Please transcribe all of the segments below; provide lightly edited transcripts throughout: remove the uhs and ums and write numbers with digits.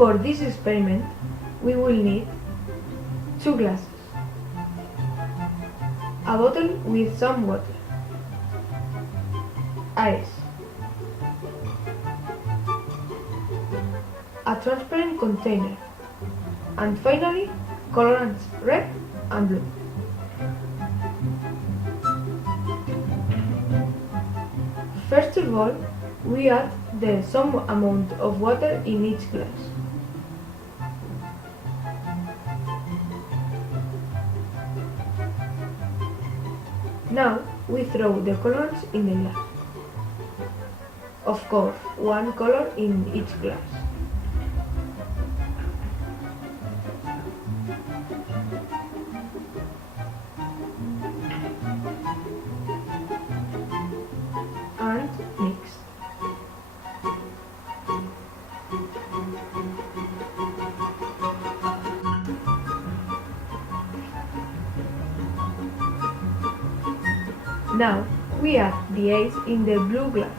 For this experiment, we will need 2 glasses, a bottle with some water, ice, a transparent container, and finally colorants red and blue. First of all, we add the same amount of water in each glass. Now we throw the colorants in the glass. Of course, one color in each glass. And mix. Now we add the ice in the blue glass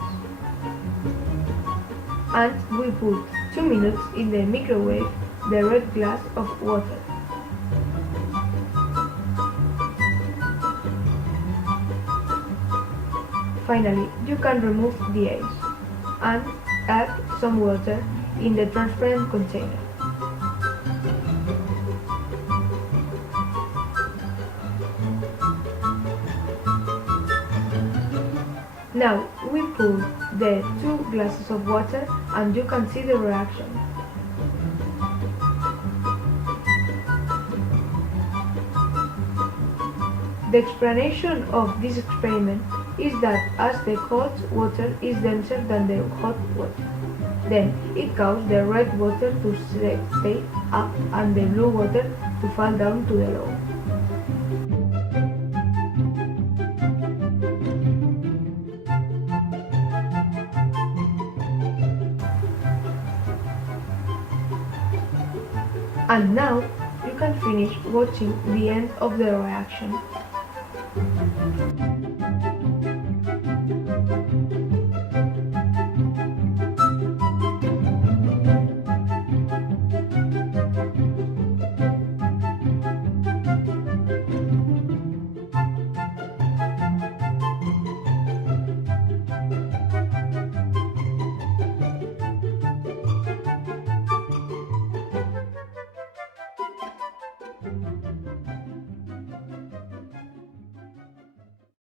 and we put 2 minutes in the microwave the red glass of water. Finally, you can remove the ice and add some water in the transparent container. Now we pour the 2 glasses of water and you can see the reaction. The explanation of this experiment is that as the cold water is denser than the hot water, then it causes the red water to stay up and the blue water to fall down to the low. And now you can finish watching the end of the reaction.